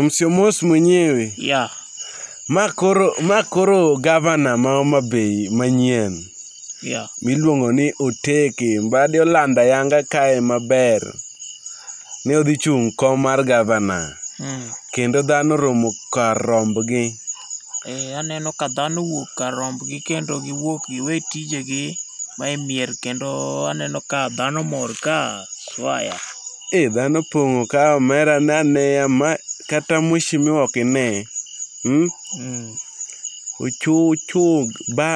Msiomos mwenyewe. Yeah. Makoro gavana ma Homa Bay manyien. Yeah. Miluongo ni Oteke Mbadi olanda yanga kae maber. Ne odhi chung' kom mar gavana. Kendo dhano romo kar rombgi. Aneno ka dhano wuok kar rombgi kendo giwuok giwe tijegi ma imier, kendo aneno ka dhano mor ka swaya. Dhano pong'o ka omera naneya ma kata mheshimiwa ok ine.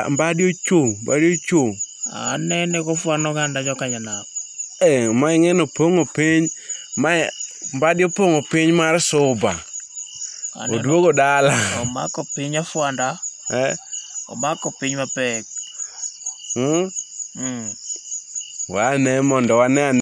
Mbadi ochung'. Anene kofwano ganda jokanyanam. Ma ing'eno pong'o piny. Mbadi opong'o piny mar Suba. Oduogo dala. Omako piny afwanda. Omako piny mapek. Wane mondo wane.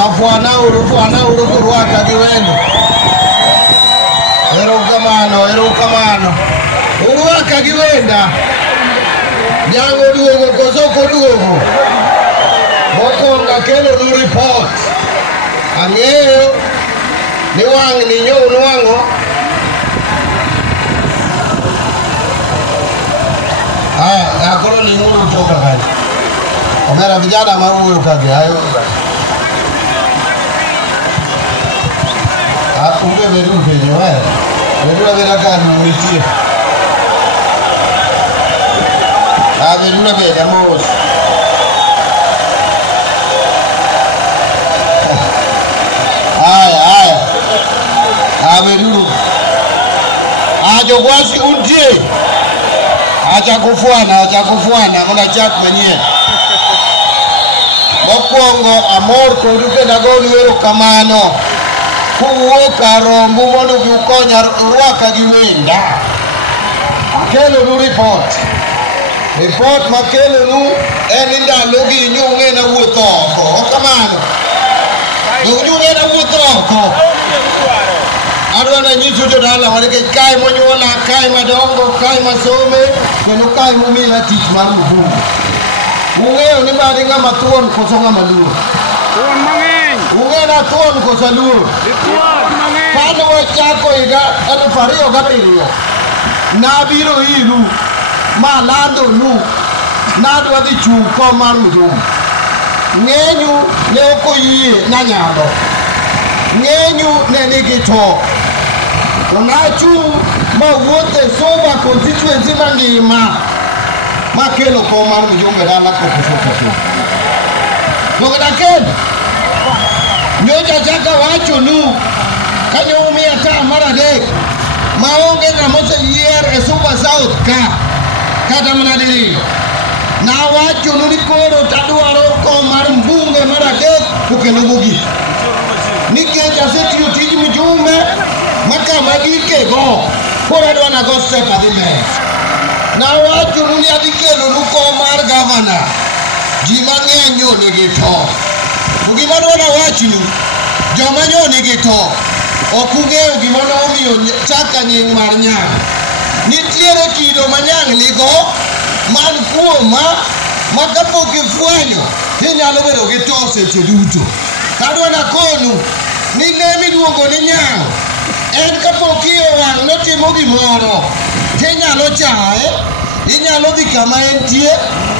Afwana urufuata kiwenu. Erukamano. Uruwaka kiwenda. Nyango duogo kosoko duogo. Mokonga kelo du report. Ang'eyo ni wang' ni nyo nwang'o. Akoro ni ng'uru choka kani. Omera vijana mawuoyo kage ayo. Umbe veru penyo veru avera kanu mitie. Veru avera mos. Veru. Jogwasi untie. Acha kufwana mona chak manyien. Mokwongo amor kodu kenda golu erokamano. Kuwuok rombu mondo giukonya rwaka gi wenda. Akelo nu report makelo nu en ndalo gi nyung'e na wuotho oko. Kamano. Nyung'e na wuotho oko. Adwa na nyiso jodala wareke kae monyuola, kae madongo, kae masome, kendo kae mumila tich mar mbunge. Ung'eyo ni Mbadi ng'ama thuon koso ng'ama luor? Thuon mang'eny. Ung'eyo na thuon koso luor? Thuon mang'eny. Kane wachako higa 2007, nabiro iru ma landonu nadwa dhi chung' kom mar Mudhuma. Ng'enyu ne ok oyie nanyalo. Ng'enyu ne nigi to. To nachung' mawuotho e Suba constituency mangima makelo kom mar Mudhuma dala kokosokoso. To kata nyocha chaka wachonu kanyo umiya ta mar adek maonge ng'ama oseyier e Suba South ka kata mana diriyo. Nawachonu ni koro tadwaro kom mar mbunge mar adek to kendo mogik. Nikech asetiyo tij Mudhuma makama gikego koro adwa nago step adhi mbele. Nawachonu ni adhi kelonu kom mar gavana. Ji mang'eny nigi to. To gima adwa nawachnu, joma nigi to ok ung'eyo gima nomiyo chaka nying mar nyang'. Nitiere kido ma nyang' nigo man kuoma ma kapok ifwenyo tinyalo bedo gi to seche duto. Adwa nakonu ni le miluongo ni nyang' en kapok iye wang' notimo gimoro tinyalo chaye, inyalo dhi kama entie,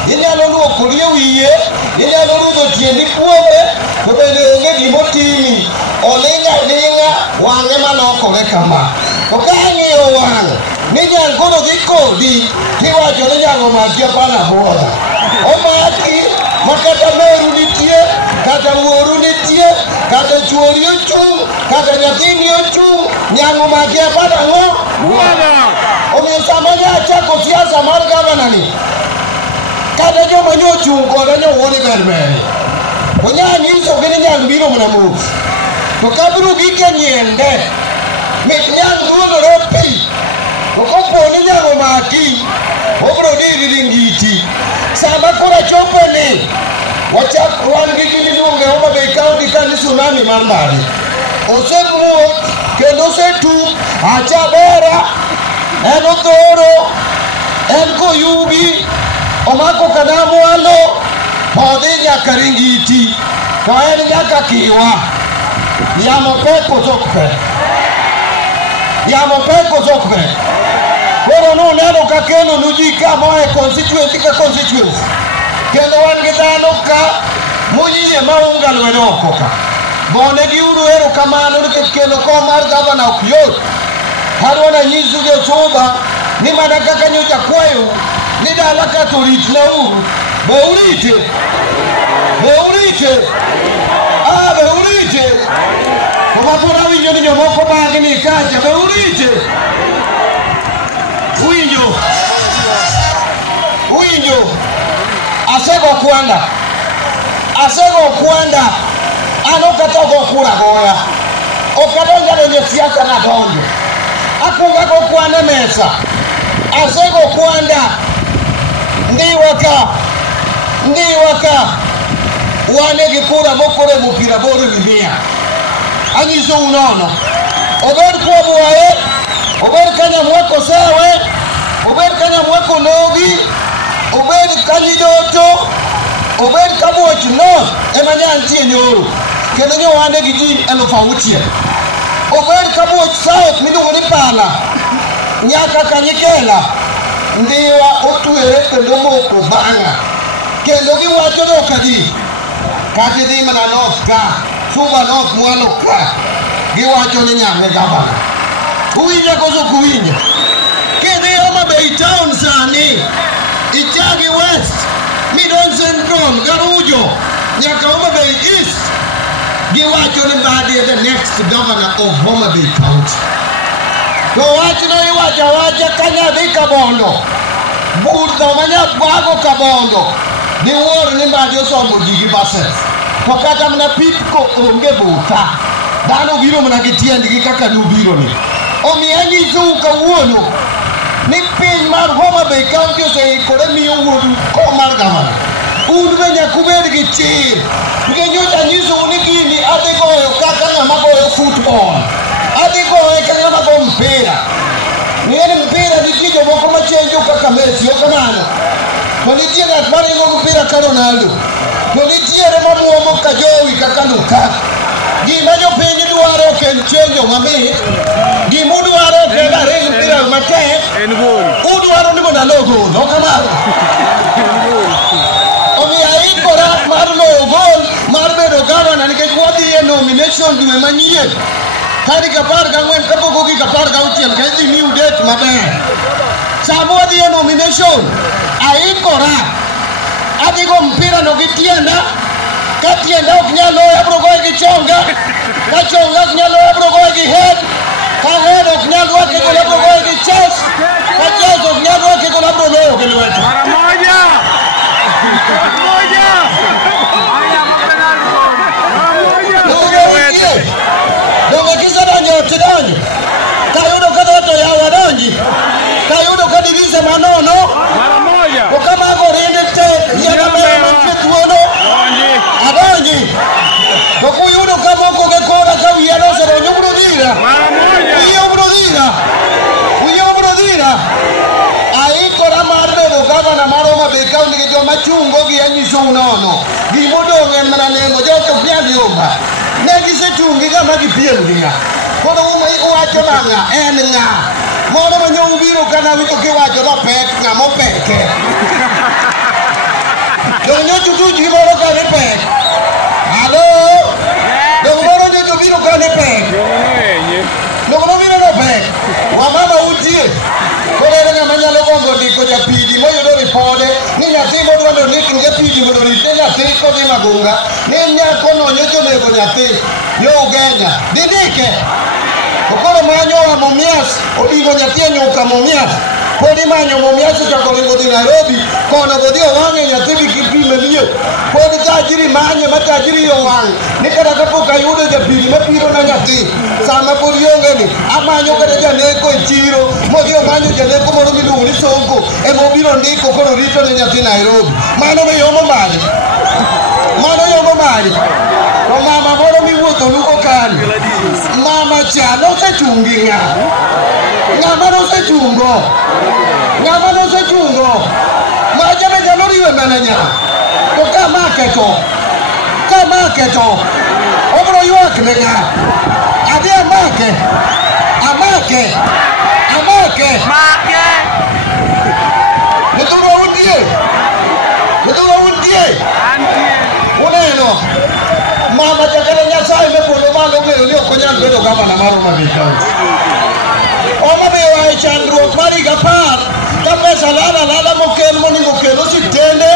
inyalo luokori e wiye, inyalo rudho tiendi kuome, to bende onge gimotimi. Oling'a ling'a wang'e malokore kama. To ka ang'iyo wang' ni nyang' koro dhi kodi tiwacho ni nyang' omaki apana buoda. Omaki ma kata meru nitie, kata wuoru nitie, kata chuori ochung', kata nyathini ochung', nyang' omaki apana buoda. Omiyo sama nyachako siasa mar gavana ni, kata joma nyochung' koda nyowuoni ber. To nyanyisogi ni nyang' biro mana mos. To kabiro gike nyiende, mit nyang' ruodore pi. To kopo ni nyang' omaki, obro diri ringiti. Sama kora chopeni, wan gi gimiluongo e Homa Bay County ka ni tsunami mar Mbadi. Osemuoch kendo osetum Achabera, en Othoro, en Koyugi, omako Kanamwalo, odhi nyaka Ringiti, to en nyaka Kiwa. Yamo pek koso ok pek? Yamo pek koso ok pek? Koro nuneno ka kelonu ji ka moa e constituency ka constituency. Kendo wan gi dhano ka moyie maunga lwedo oko ka. Gone giuru erokamano nikech kelo kom mar gavana ok yot. Adwa nanyisu jo Suba ni mana kaka nyocha kwayo ni dala ka to ritnauru. Be urite? Be urite? Be urite? To mapura winjo ni jomoko bagni kacha. Be urite? Winjo. Asego kwanda. Ano kata go kura goya. Okadonja donje siasa na donjo. Akunga go kwanda mesa. Asego kwanda. Ndiwaka. Wane gi kura mokore mupira boro mimia. Anyiso unono. Ober kwa buae. Ober kanya mweko sewe. Ober kanya mweko nogi. Ober kanyidoto. Ober kabuoch no. Ema nyantie nyoro. Kendo nyo wane gi ji 6,000. Ober kabuoch South miluongo ni Pala. Nyaka Kanyikela. Ndiwa otwere kendo moko bang'a. Kendo giwacho no kadi. Kati dhi mana North ka. Suba North mwalo ka. Giwacho ni nyame gavana. Uwinja koso kuwinja. Kidhi Homa Bay Town sani. Ichagi West. Midon Central. Garujo. Nyaka Homa Bay East. Giwacho ni Mbadi is the next governor of Homa Bay County. To wachno iwacha kanya dhi Kabondo. Budho manya bago Kabondo. Diwuor ni Mbadi osomo ji gi bases. To kata mana pitko onge buta. Dhano biro mana gi tiendgi kaka nubiro ni. Omiyo anyisou kawuono ni piny mar Homa Bay County oseikore miyo wuodu kom mar gavana. Un be nyaka ubed gi chir. Nikech nyocha anyisou ni gini adhi goyo kaka ng'ama goyo football. Adhi goye ka ng'ama go mpira. Ng'eni mpira nitie jomoko machenjo kaka Messi, o kamano. to nitie ng'at maringo mpira ka Ronaldo, to nitiere mamuomo ka jowi kaka Lukaku. Gima jopiny dwaro ok en chenjo mamit, gima udwaro ok en aring mpira matek, udwaro ni mondo alo gol, ok kamano. Omiyo aikora mar loyo gol mar bedo gavana nikech wadhi e nomination dwe manyien. Tarik 14 kapok ogik 16 ka idhi miu date maber. Sama wadhi e nomination, aikora adhi go mpira no gi tienda. Ka tienda ok nyal loyo abiro goye gi chonga. Ka chonga ok nyal loyo abiro goye gi head. Ka head ok nyal rwake gol abiro goye gi chest. Ka chest ok nyal rwake gol abiro loyo gi lwete. Donge kisedonjo ot idonjo. Kayudo ka dhot oyaw adonji. Kayudo ka dirise manono. To kamago rinde te yaka bero mantie thuolo. Adonji. To kuyudo ka moko ge kora ka wiya nosedonjo ubiro dhira. Wiya ubiro dhira. Aikora mar bedo gavana mar Homa Bay County gi joma chungo gi anyisou nono. Gimodong' en mana neno jogo ok nyal yomba. Ne gisechungi kama gipiem gi ng'a. Koro uwacho nang'a en ng'a. Moro manyo ubiro kana wito kiwacho nopek ng'ama opeke. Dong nyocho tuji moro kane pek. Halo? Dong moro nyocho biro kane pek. Dong nobiro nopek. Wamama utie. Koro ere ng'ama nyalo gombo ndiko japidi moyudo ripode ni nyathi modwa ndik ne japidi mondo rite nyathi kodhi Magunga ni nyako no nyocho nego nyathi yo Ugenya dindike. Koro manyo Mumias odingo nyathi e nyuka Mumias. Podi manyo Mumias chako ringo dhi Nairobi kono godhi owang'e nyathi gi kipime miyo. Podi tajiri manye matajiri yo wang'. Ni kata kapok ayudo japidi mapiro na nyathi. Sama pod yonge ni amanyo kata janeko e chiro. Modhi omanyo janeko moro miluongo ni Sonko. Emobiro ndiko koro rito ne nyathi Nairobi. Mano me yomo mali. To mama moro miwuotho luko kani. Mama cha nosechungi ng'a. Ng'ama nosechungo. Maja me jaloriwe mana nya. To kamake to. Obro ywak ne ng'a. Adhi amake. Nituro untie. Uneno. Mama jakana Nyasaye me polo malo ng'eyo ni ok onyal bedo gavana mar Homa Bay County. Homa Bay wae chandruok mar higa 10 ka pesa lala mokel monego kel osiptende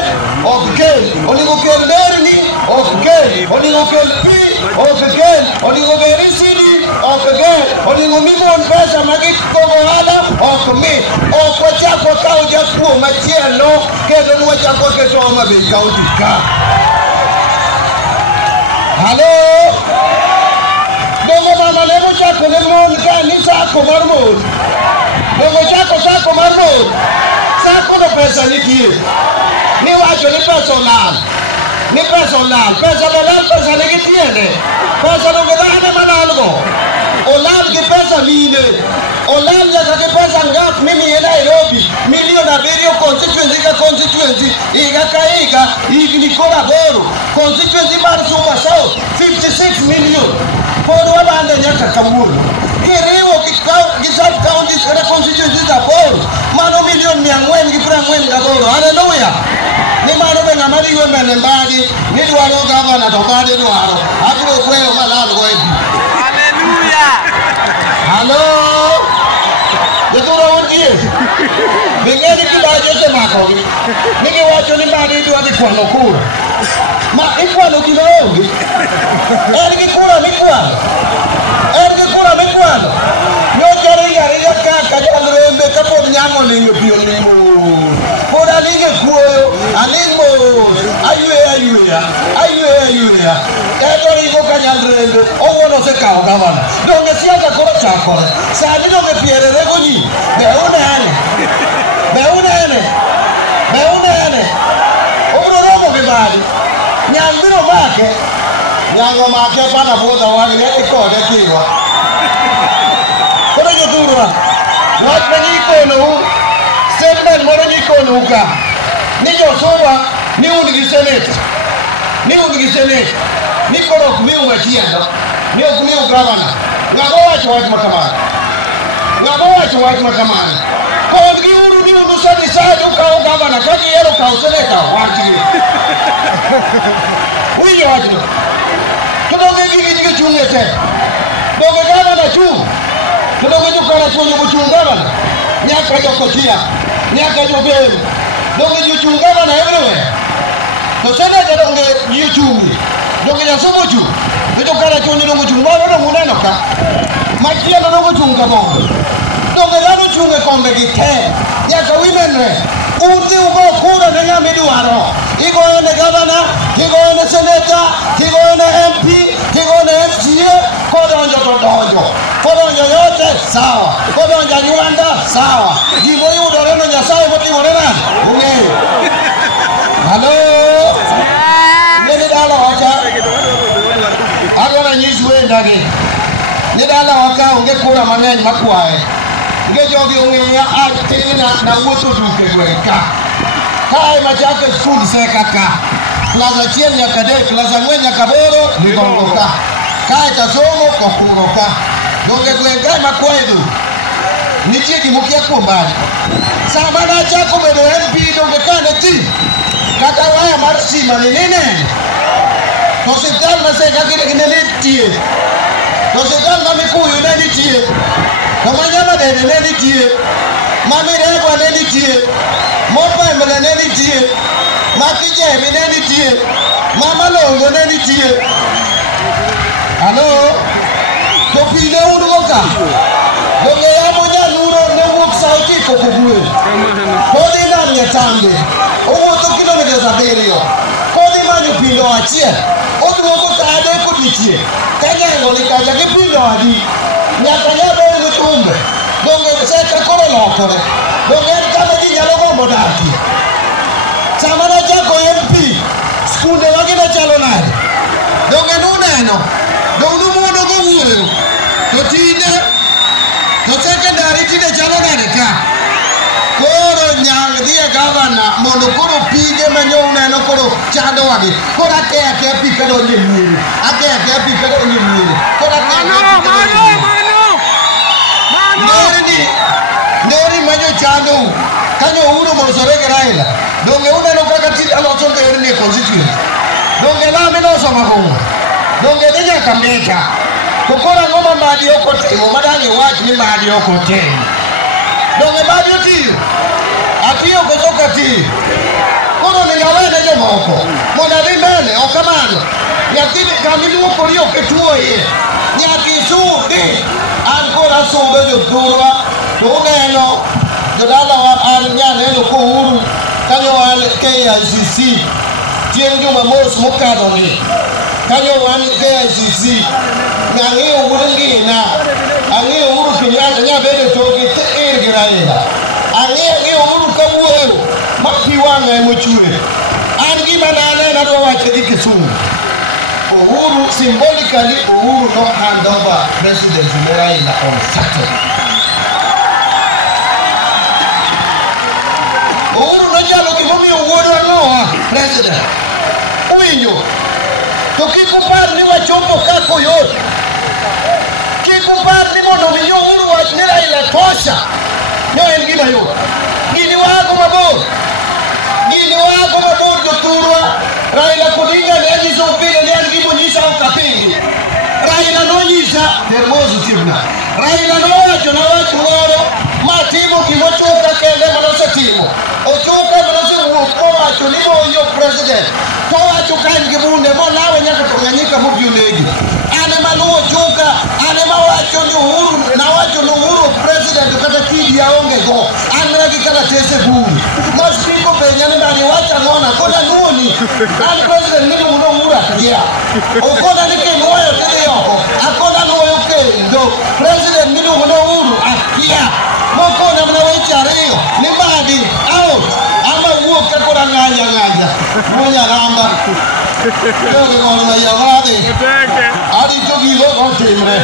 ok kel, onego kel nderni ok kel, onego kel pi ok kel, onego ger sidi ok ger, onego mimon pesa magikogo ohala ok mi. Ok wachako kawo jakuo machielo kendo ni wachako keto Homa Bay County ka. Halo? Dongo mama ne mochako ne mon ka ni sako mar mon. Dongo chako sako mar mon. Sako no pesa nitie. Ni wacho ni pesa olal. Pesa ne gitiene. Pesa no gidane manalgo. Olal gi pesa mine. Olal nyaka gi pesa ngap mimiye Nairobi. Milion 7 constituency higa ka higa higni 8. Constituency mar Suma South 56 million. Pod wabande nyaka kawuono. Kiriwo gi sub counties kata constituencies 8. Mano milion 448. Hallelujah. Ni mano be ng'ama riwe mene Mbadi ni dwaro gavana to Mbadi dwaro. Abiro kweyo malal go e bi. Hallelujah. Halo. Jaturo untie. Bingeni kibaje semakogi. Nigi wacho ni Mbadi dwa dhi kwano kura. Ma ikwano gino onge. En gi kura mikwano. Nyocha riga kaka jalrembe kapod nyang'o lingo piyo limo. Pod alinge kuoyo, alingo ayuya. Eto ringo ka jalrembe, owuono osekawo gavana. Donge siasa koro chakore. Sani donge piere rego ni. Be unene. Obro romo gi Mbadi. Nyang biro make. Nyang make pana bodha wani ne ikode kiwa. Koro jodhurwa. Wach ma nyikono. Statement moro nyikono ka. ni josowa ni un gi senate ni koro ok miu machielo ni ok miu gavana ng'ago wacho wach makamano kod gi uru ni uru sadisadi ukawo gavana ka gihero kawo seneta wachgi winjo wachno to donge gigi gichung'e te donge gavana chung' to donge jokara chuonyo bochung' gavana nyaka jokotia nyaka joberu donge jochung' gavana everywhere to seneta donge gichung'i donge jasomo chung' to jokara chuonyo donge chung' moro donge uneno ka machielo donge chung' kamoro donge dhano chung' e kombegi te nyaka winenre udhi ugo kura ne ng'ama idwaro igoyo ne gavana igoyo ne seneta igoyo ne MP igoyo ne MCA kodonjo to donjo kodonjo yote sawa kodonjo anywanda sawa gimoyudore no Nyasaye motimore nade ong'eyo halo nene dala wacha adwaro nyis wendagi ni dala waka onge kura mang'eny makwaye nge jogi ong'eya atina na wuotho duke gweng' ka kae machake skul seka ka klas 1 nyaka 3 klas 4 nyaka 8 ligongo ka kae tasomo kokuro ka donge gweng' kae makwaye du nitie gimokia kuom Mbadi sama nachako bedo MP donge kane ti kata waya mar sima ni nene to siptal maseka ne nitie to siptal ma Mikuyu ne nitie to manyama dede ne nitie mamiregwa ne nitie mopemble ne nitie makijemi ne nitie mamalongo ne nitie halo to pile unugo ka donge yamo nyaluro ne wuok saa 9 kogwe kodhi nam Nyatambe owuotho kilomita 7 kodhi manyo pindo achiel oduogo saa 3 odiochieng' kanyang'o ni kacha gi pindo adi nyaka nyabere gi tumbe donge seka koro lokore donge en kama ji nyalo gombo dakie sama nachako MP skunde wagi nachalo nade donge nuneno donge numuono go wuoyo to tinde to sekondari tinde chalo nade ka koro nyang' dhi e gavana mondo koro pige manyo uneno koro chando wagi koro ake pi kadonje miere ake pi kadonje miere koro Nderi manyo chando kanyo uro mosore gi Raila donge uneno kaka tinde aloso nderi e constituency donge lame loso magongo donge dhi nyaka Mbeka to koro ang'o ma Mbadi ok otimo madang' iwach ni Mbadi ok otimo donge Mbadi otiyo atiyo koso ok atiyo koro onego awene jomoko mondo adhi mbele ok kamano nyathi kamiluokori ok ituoye nyaka isudi an koro asudo jothurwa to uneno jodalawa an nyaneno kouru kanyo wan KICC chieng' Jumamos mokadhoni kanyo wan KICC ng'ang'iyo Uhuru ngina ang'iyo Uhuru Kenyatta nyabedo toki ir gi Raila ang'iyo Uhuru kawuoyo ma pi wang'a emochwe an gima naneno adwa wacho gi Kisumu Uhuru symbolically Uhuru no hand over presidency to Raila on Saturday. Uhuru no nyalo gimomi Uhuru anoa president. Uwinjo. To kikupar ni wachopo kako yot. Kikupar ni mondo mi Uhuru wach ni Raila tosha. No en gima yot. Gini wako mabor jothurwa Raila Odinga ne nyiso pile ne an gimo nyisa okapingi Raila nonyisa Hermoso Tibna Raila nowacho na wach moro matimo gimochuka kende manosetimo ochuka manosewuok owacho ni moyo president to owacho ka en gi bunde molawe nyaka to Ng'anyika mobiolegi ane maluwo chuka ane mawacho ni Uhuru nawacho ni Uhuru president kata kidi aonge go an mana gi kalatese buru masiko penja ni Mbadi wacha ng'ona koda nuoni an president ni Uhuru akia okoda ni kengoyo tiri oko akoda ngoyo kendo president ni Uhuru akia mokoda mana weche ariyo ni Mbadi out ama wuok kakora ng'anya munya ramba yoge ng'ona yawade adi jogi go otimre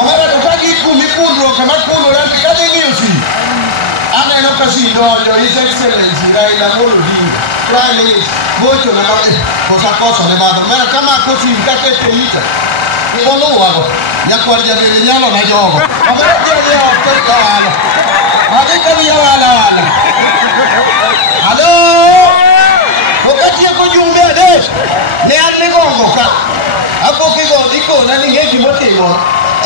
omera to kagi kumi kunro kama kunro kadi ng'iyo si aneno ka sindojo His Excellency Raila Amolo Odinga Prime Minister gocho na kosakoso ne bado mera kama kosim kakete ita koluwago nyakwar jabele nyalo na jogo amara dia okala ade ya wala halo wakati yako jumbe ade ne anne gongo ka ako kigo diko na ninge motimo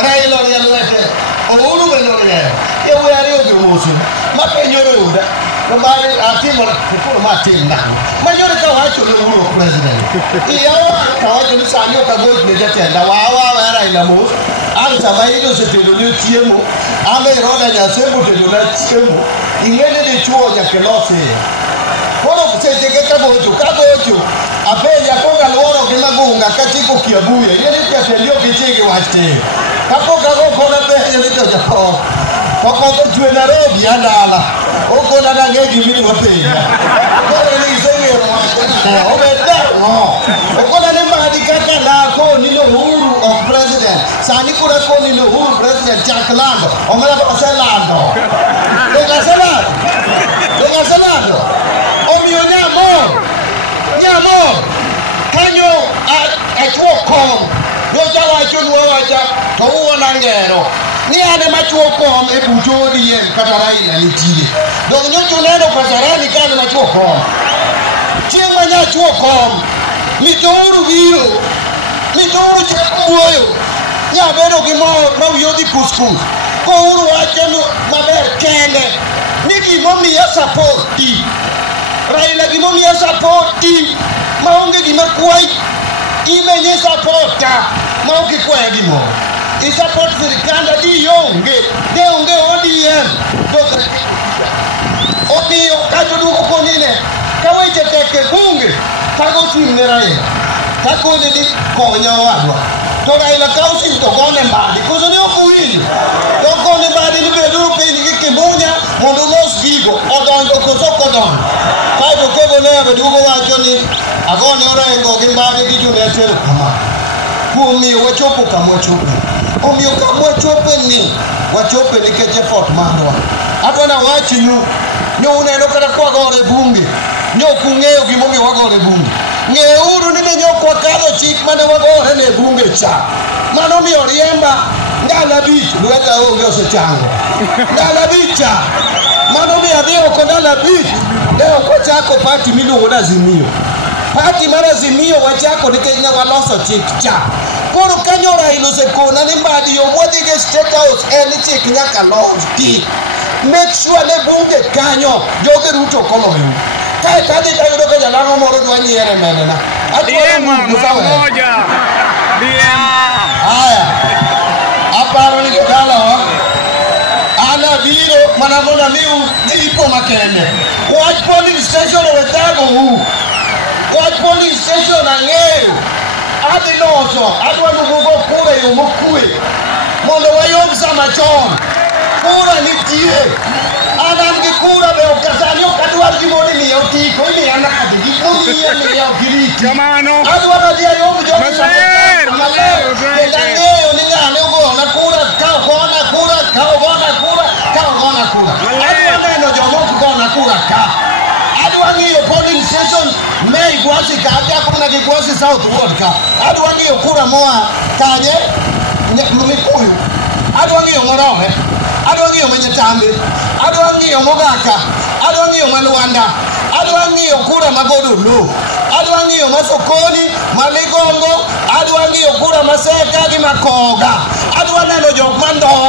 Raila ya lwete ouru belo ye we ari ojumosu mapenyoro uda Mbadi atimo kukuru matinda majore ka wacho no uro president iyawa ka wacho ni sanyo ka go ne jatenda wa Raila mo alta baido se telo ni tiemo ame roda ya sembo telo na tiemo ingene de chuo ya kelose kono se tege ka bojo apeja konga loro kimagunga kachiko kiabuye yeni katendio kichege wachte kapo kago kona peje lito japo Poko jwe Nairobi andala oko na ngegi mimi wapeja kore ni senge obeda oko na Mbadi kaka na ko ni uhuru of president sani kura ko ni uhuru president chaklando omela paselando Lokaselando omio nyamo kanyo achuo kom yoja wacho nuwacha to uona ngero ni ane machuo kom e butodi yen kata Raila nitie dong nyocho neno pasarani kane machuo kom chieng manya chuo kom mitouru biro mitouru chebuoyo nyabedo gimor mawiyodhi kuskus ko uru wacho maber kende ni gimomiya support Raila gimomiya support maonge gima kwai imenye supporta maonge kwai gimo I support sirikanda di yonge de onge ODM opiyo kajo duko konine kaweche teke bunge kago timne Raila kako ni konya wadwa to Raila kausi to gone Mbadi kuzo ni okuwili to gone Mbadi ni beduru peni kimunya mondo los gigo odonjo kosoko don kajo kego ne bedugo wacho ni agone orengo gi Mbadi gi junetero kama kumi wachopo kama wachopo omiyo kama wachopo ni wachopo ni keche fort marwa atwana wachi nyo uneno kada kwa gore bunge nyo kung'eyo gimomiyo wagore bunge ng'euru ni nyo kwa kadho chik mane wagore ne bunge cha mano miyo riemba ndala bich lweta onge osechango ndala bicha mano miyo adhiyo ko ndala bich leo kwa chako party miluongo na Azimio party mar Azimio wachako nikech ne waloso chik cha koro kanyo Raila osekona ni Mbadi yo modhi ge State House en chik nyaka los ti make sure ne bunge kanyo joge ruto koloyo kae tadi tayudo ka jalang'o moro dwa nyiere menena haya aparo ni kala ana biro mana mona miu ipo makende watch police station wetago watch police station ang'eyo adhi loso adwa nugo kura yo mokue mondo wayom sama chon kura nitie anan gi kura be okasani okadwar gimoni ni otiko ni anadi gimoni ni ogiriti kamano adwa na dia yo jo maler ng'eyo ni ng'ane ugo na kura ka ogona kura adwa neno jomoko gona kura ka adwa ng'iyo polling station Mei Gwasi ka akuna gi Gwasi South Ward ka adwa ng'iyo kura moa kanye Mikuyu adwa ng'iyo Morome adwa ng'iyo Manyatambe adwa ng'iyo Mogaka adwa ng'iyo Malwanda adwa ng'iyo kura magodo lo adwa ng'iyo Masokoni Maligongo adwa ng'iyo kura Maseka gi Makoga adwa neno jok mandho